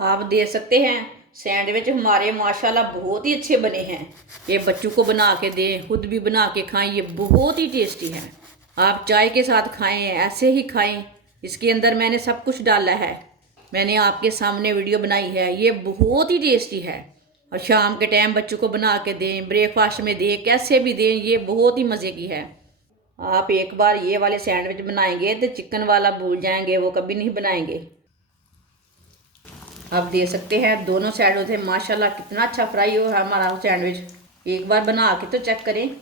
आप देख सकते हैं सैंडविच हमारे माशाल्लाह बहुत ही अच्छे बने हैं। ये बच्चों को बना के दें, खुद भी बना के खाएं, ये बहुत ही टेस्टी है। आप चाय के साथ खाएं, ऐसे ही खाएं। इसके अंदर मैंने सब कुछ डाला है, मैंने आपके सामने वीडियो बनाई है। ये बहुत ही टेस्टी है और शाम के टाइम बच्चों को बना के दें, ब्रेकफास्ट में दें, कैसे भी दें, ये बहुत ही मज़े की है। आप एक बार ये वाले सैंडविच बनाएंगे तो चिकन वाला भूल जाएंगे, वो कभी नहीं बनाएंगे। आप देख सकते हैं दोनों साइडों से माशाल्लाह कितना अच्छा फ्राई हो है हमारा सैंडविच। एक बार बना के तो चेक करें।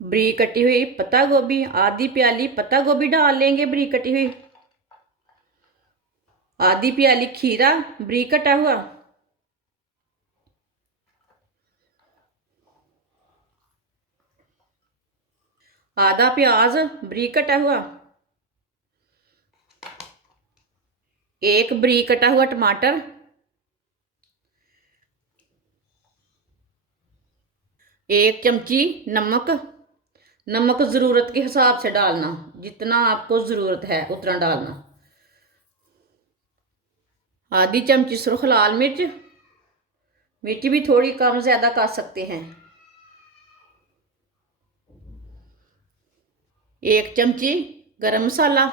बरीक कटी हुई पत्ता गोभी, आधी प्याली पत्ता गोभी डाल लेंगे बरीक कटी हुई। आधी प्याली खीरा बरीक कटा हुआ। आधा प्याज बरीक कटा हुआ। एक बरीक कटा हुआ टमाटर। एक चमची नमक। नमक ज़रूरत के हिसाब से डालना, जितना आपको ज़रूरत है उतना डालना। आधी चमची सुर्ख लाल मिर्च, मिर्च भी थोड़ी कम ज़्यादा कर सकते हैं। एक चमची गरम मसाला।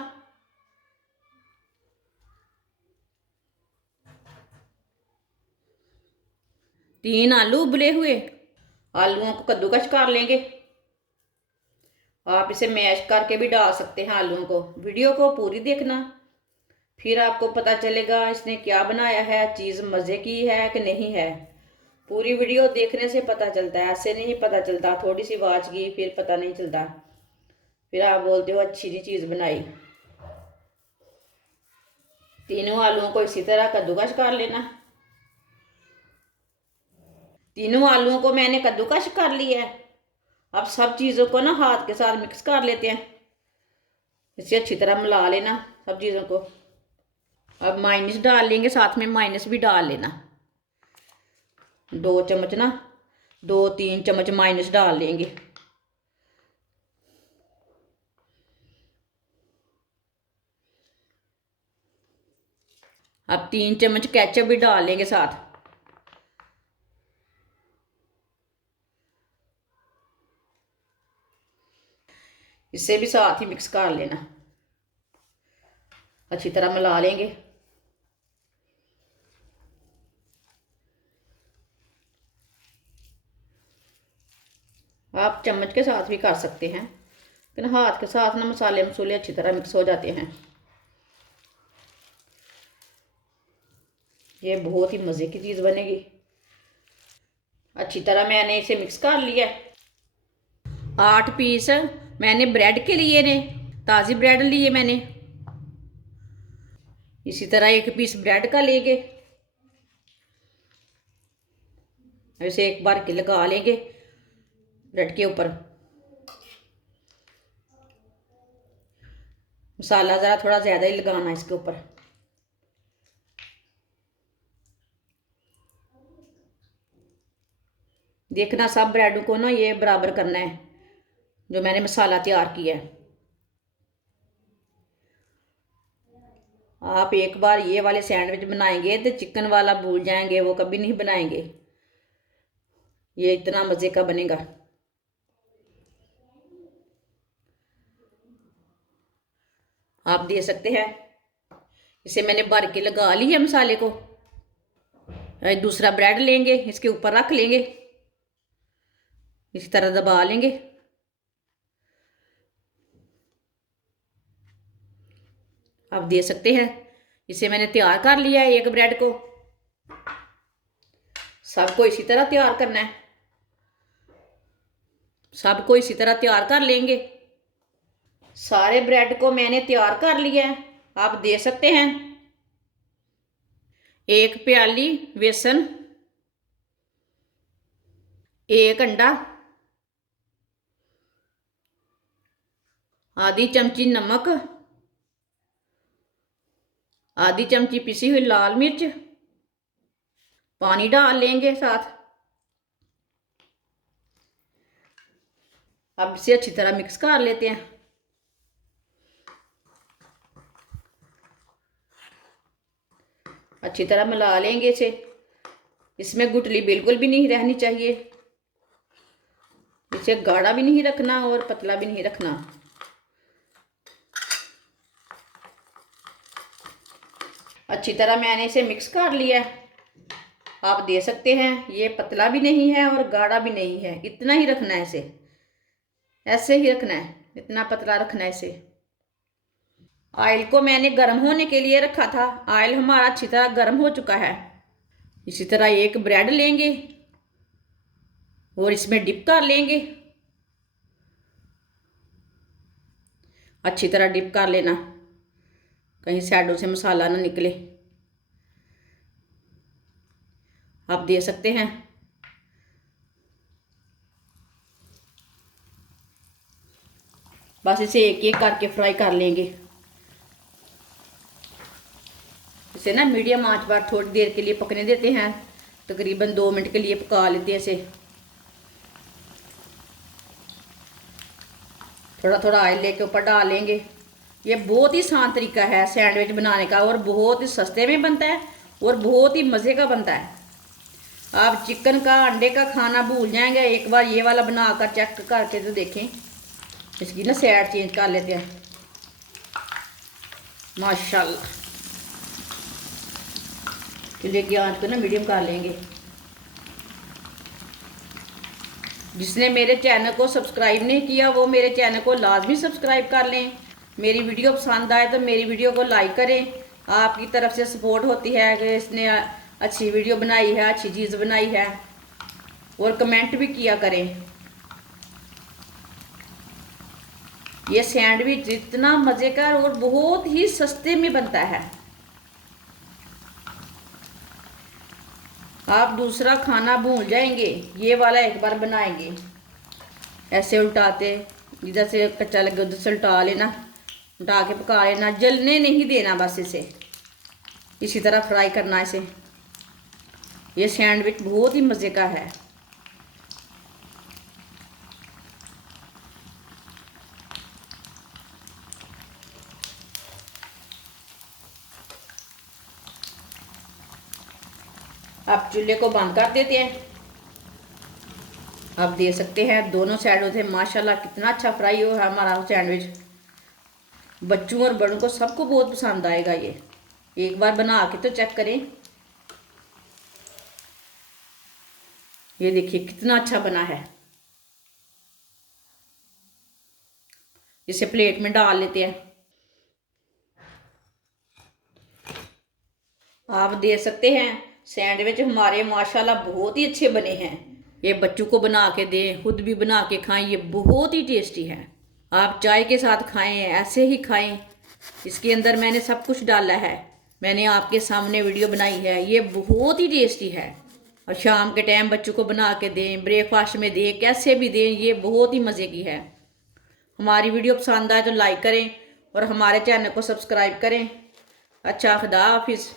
3 आलू उबले हुए। आलूओं को कद्दूकस कर लेंगे। आप इसे मैश करके भी डाल सकते हैं आलूओं को। वीडियो को पूरी देखना, फिर आपको पता चलेगा इसने क्या बनाया है, चीज़ मज़े की है कि नहीं है। पूरी वीडियो देखने से पता चलता है, ऐसे नहीं पता चलता थोड़ी सी वाच की फिर पता नहीं चलता, फिर आप बोलते हो अच्छी सी चीज़ बनाई। तीनों आलूओं को इसी तरह कद्दूकस कर लेना। तीनों आलूओं को मैंने कद्दूकस कर लिया है। अब सब चीज़ों को ना हाथ के साथ मिक्स कर लेते हैं, इसे अच्छी तरह मिला लेना सब चीज़ों को। अब माइनस डाल लेंगे, साथ में माइनस भी डाल लेना। 2 चम्मच ना, 2-3 चम्मच माइनस डाल लेंगे। अब 3 चम्मच केचप भी डाल लेंगे साथ। इससे भी साथ ही मिक्स कर लेना, अच्छी तरह मिला लेंगे। आप चम्मच के साथ भी कर सकते हैं, लेकिन हाथ के साथ ना मसाले मसूले अच्छी तरह मिक्स हो जाते हैं। ये बहुत ही मज़े की चीज़ बनेगी। अच्छी तरह मैंने इसे मिक्स कर लिया। 8 पीस मैंने ब्रेड के लिए ने, ताज़ी ब्रेड लिए मैंने। इसी तरह 1 पीस ब्रेड का लेंगे, ऐसे एक बार के लगा लेंगे ब्रेड के ऊपर। मसाला ज़रा थोड़ा ज़्यादा ही लगाना है इसके ऊपर। देखना सब ब्रेड को ना ये बराबर करना है जो मैंने मसाला तैयार किया है। आप एक बार ये वाले सैंडविच बनाएंगे तो चिकन वाला भूल जाएंगे, वो कभी नहीं बनाएंगे। ये इतना मज़े का बनेगा। आप दे सकते हैं, इसे मैंने भर के लगा लिया मसाले को। दूसरा ब्रेड लेंगे, इसके ऊपर रख लेंगे, इसी तरह दबा लेंगे। आप दे सकते हैं, इसे मैंने तैयार कर लिया है एक ब्रेड को। सबको इसी तरह तैयार करना है, सबको इसी तरह तैयार कर लेंगे। सारे ब्रेड को मैंने तैयार कर लिया है, आप दे सकते हैं। 1 प्याली बेसन, 1 अंडा, आधी चमची नमक, आधी चमची पिसी हुई लाल मिर्च, पानी डाल लेंगे साथ। अब इसे अच्छी तरह मिक्स कर लेते हैं। अच्छी तरह मिला लेंगे इसे। इसमें गुठली बिल्कुल भी नहीं रहनी चाहिए। इसे गाढ़ा भी नहीं रखना और पतला भी नहीं रखना। अच्छी तरह मैंने इसे मिक्स कर लिया है। आप दे सकते हैं, ये पतला भी नहीं है और गाढ़ा भी नहीं है, इतना ही रखना है इसे। ऐसे ही रखना है, इतना पतला रखना है इसे। ऑयल को मैंने गर्म होने के लिए रखा था। ऑयल हमारा अच्छी तरह गर्म हो चुका है। इसी तरह एक ब्रेड लेंगे और इसमें डिप कर लेंगे। अच्छी तरह डिप कर लेना, कहीं साइडों से मसाला ना निकले। आप दे सकते हैं। बस इसे एक एक करके फ्राई कर लेंगे। इसे ना मीडियम आंच पर थोड़ी देर के लिए पकने देते हैं। तकरीबन 2 मिनट के लिए पका लेते हैं इसे। थोड़ा थोड़ा ऑयल लेके ऊपर डालेंगे। ये बहुत ही आसान तरीका है सैंडविच बनाने का और बहुत ही सस्ते में बनता है और बहुत ही मज़े का बनता है। आप चिकन का, अंडे का खाना भूल जाएंगे। एक बार ये वाला बनाकर चेक करके तो देखें। इसकी ना साइड चेंज कर लेते हैं। माशाल्लाह। चलिए कि आंच को ना मीडियम कर लेंगे। जिसने मेरे चैनल को सब्सक्राइब नहीं किया वो मेरे चैनल को लाजमी सब्सक्राइब कर लें। मेरी वीडियो पसंद आए तो मेरी वीडियो को लाइक करें। आपकी तरफ से सपोर्ट होती है कि इसने अच्छी वीडियो बनाई है, अच्छी चीज़ बनाई है। और कमेंट भी किया करें। ये सैंडविच इतना मज़े का और बहुत ही सस्ते में बनता है। आप दूसरा खाना भूल जाएंगे, ये वाला एक बार बनाएंगे। ऐसे उल्टाते, जिधर से कच्चा लगे उधर से उल्टा लेना, उल्टा के पका लेना। जलने नहीं देना, बस इसे इसी तरह फ्राई करना इसे। ये सैंडविच बहुत ही मज़े का है। आप चूल्हे को बंद कर देते हैं। आप दे सकते हैं। दोनों साइडों से माशाल्लाह कितना अच्छा फ्राई हो है हमारा सैंडविच। बच्चों और बड़ों को सबको बहुत पसंद आएगा ये। एक बार बना के तो चेक करें। ये देखिए कितना अच्छा बना है। इसे प्लेट में डाल लेते हैं। आप दे सकते हैं। सैंडविच हमारे माशाल्लाह बहुत ही अच्छे बने हैं। ये बच्चों को बना के दें, खुद भी बना के खाएं, ये बहुत ही टेस्टी है। आप चाय के साथ खाएं, ऐसे ही खाएं। इसके अंदर मैंने सब कुछ डाला है, मैंने आपके सामने वीडियो बनाई है। ये बहुत ही टेस्टी है। और शाम के टाइम बच्चों को बना के दें, ब्रेकफास्ट में दें, कैसे भी दें, ये बहुत ही मज़े की है। हमारी वीडियो पसंद आए तो लाइक करें और हमारे चैनल को सब्सक्राइब करें। अच्छा, खुदा हाफिज़।